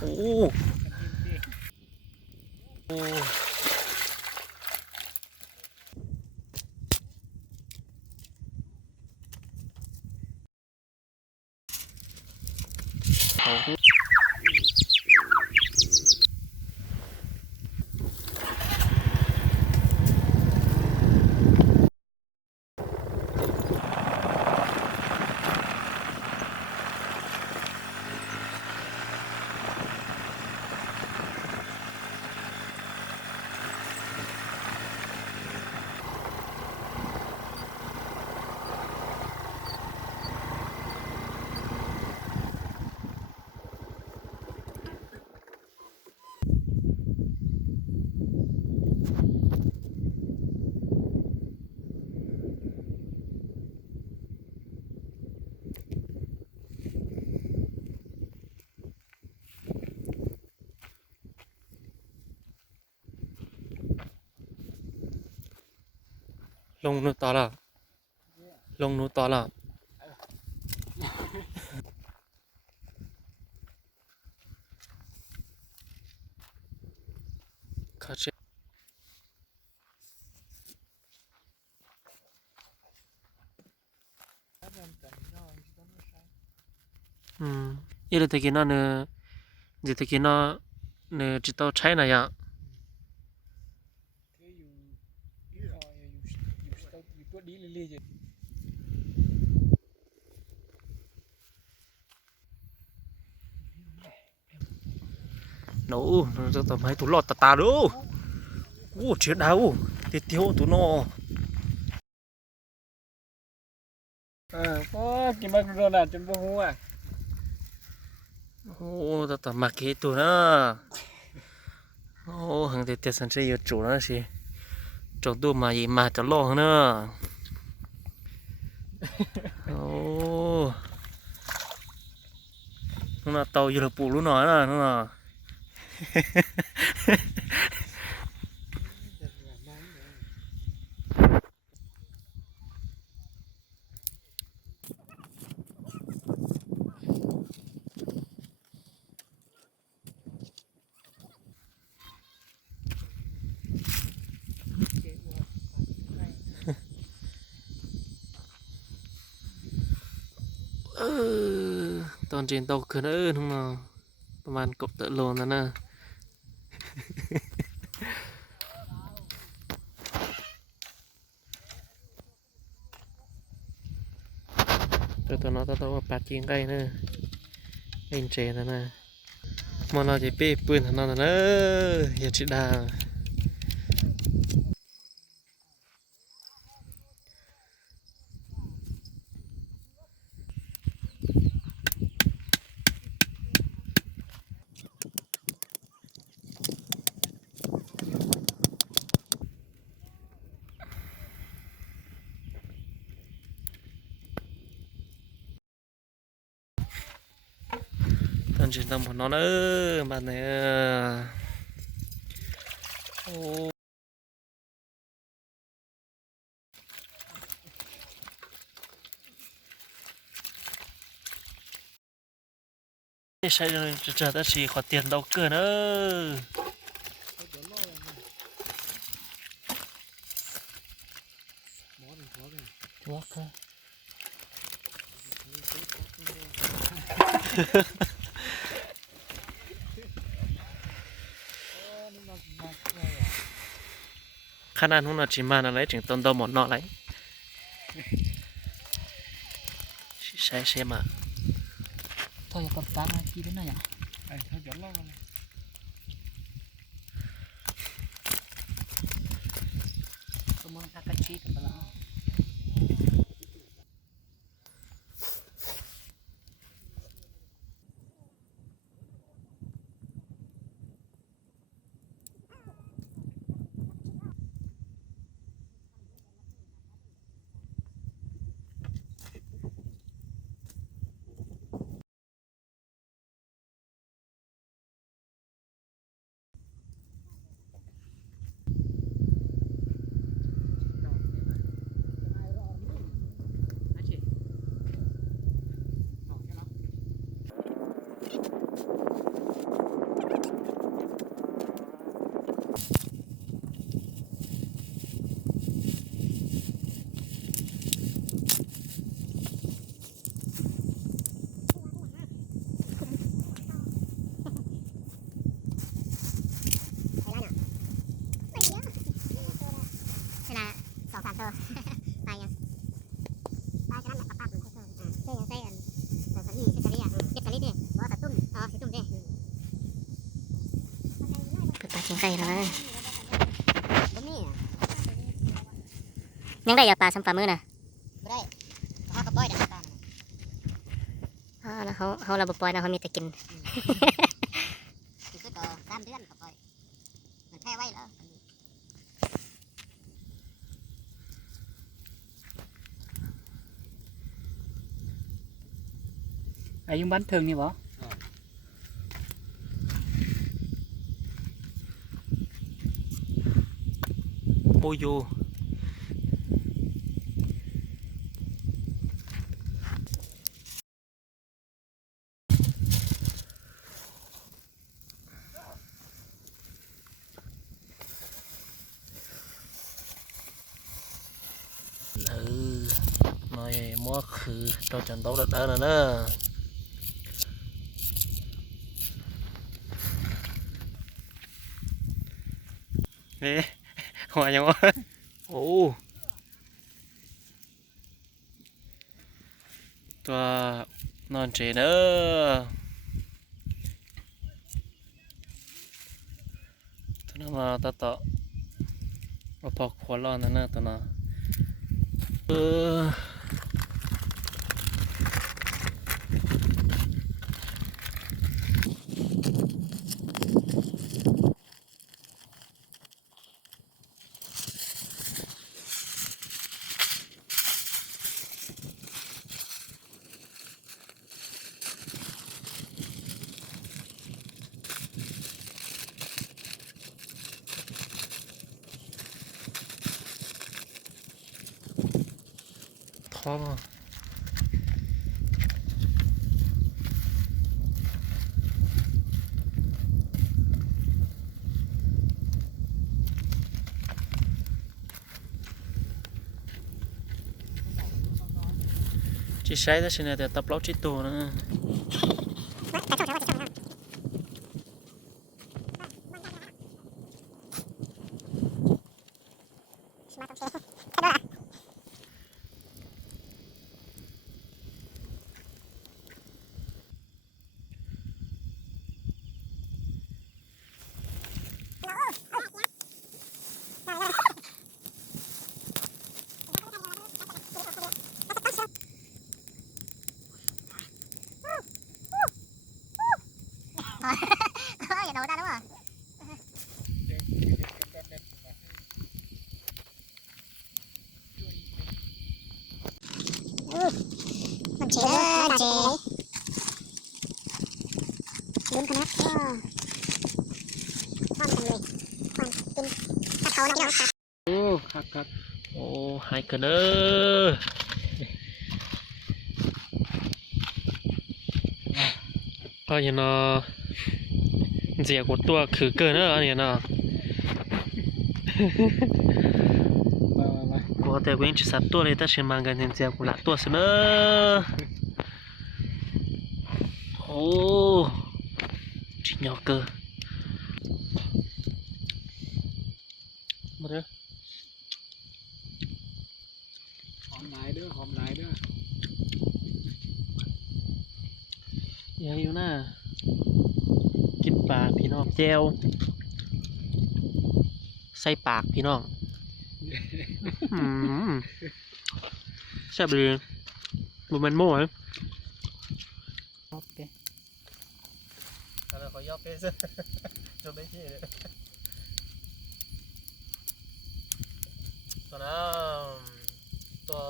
โอ้โอ้ลงนูต่อละลงนูต่อละเขาเช็ดอีเด็กตะกี้นั่นเนี่ยเด็กตะกี้นั่นเนี่ยจิตเอาใช้ไหนอ่ะโน้จะทำให้ตัวหลอดตาดูโอ้เฉียดดาวติดเที่ยวตัวน้อเพราะกินมากโดนจนบ่ฮู้อ่ะโอ้แต่มาเกตัวนะโอ้หังเด็ดสันเชียจูนะสิจงดูมาอีมาจะล่อนะโอ้นู่นน่ะเตาอยู่ละปูรู้หน่อยนะนู่นน่ะเออตอนเจนโตขึ้นทุ่งน่ะประมาณกบเตะโลนั่นนะตัวน้องตัวปากกินไก่เนอะเอ็นเจนั่นนะมันเราจะเป้ปืนทางนั้นนะอย่าชิดาตอนเจนทำผลนอนบ้านไหนโอ้ใช่เลยจะเจอแต่ชีขอเตียนเราเกินวอกค่ะขนาดนู้นจิมาอะไรจึงต้นโตหมดนออะไรใช่ใช่มา thôi còn sáng mai chi đến này à thôi dẫn lo có muốn ta cắt chi thì là ไก่นะยังได้อย่าปลาซ้ำปลามือนะไม่ได้เขาก็ปล่อยแต่ปลาแล้วเขาเราบ่ปล่อยนะเขามีแต่กินคือก็3 เดือนก็ปล่อยมันแพ้ไว้แล้ว อายุบ้านเทิงนี่บ่ โอ้ยอยู่น้อยมอคือเราจะต้องเดินนะเนอะเอ๊ะหัวยังวะโอ้ตัวนอนเจเนอตัวนั้นมาต่อเราพอควรรอนั่นนะตัวนั้นท้องจะใช้ได้ใช่ไหมแต่ตับเราจิตโตนะอย่าโดนได้แล้วอ่ะมันเฉยมันเฉยลุ้นขนาดความกันเลยความกินถ้าเขานะพี่น้องค่ะ โอ้ครับ โอ้หายกันเนอก็ยังนอเสียกดตัวคือเกินเนอะอันนี้นะ มา กูแต่กูยังจะสับตัวเลยแต่เชิญมากันยังเสียกูละตัวเสนอโอ้ชิญยอกเกอร์มาเด้อ หอมหลายเด้อหอมหลายเด้อ ยังอยู่หน้ากินปลาพี่น้องแจวใส่ปากพี่น้องแซ่บเลยบุมันโม่เหรอ โอเค อะไรเขาย่อเป๊ะจะไม่ใช่เลยตัวนั้นตัว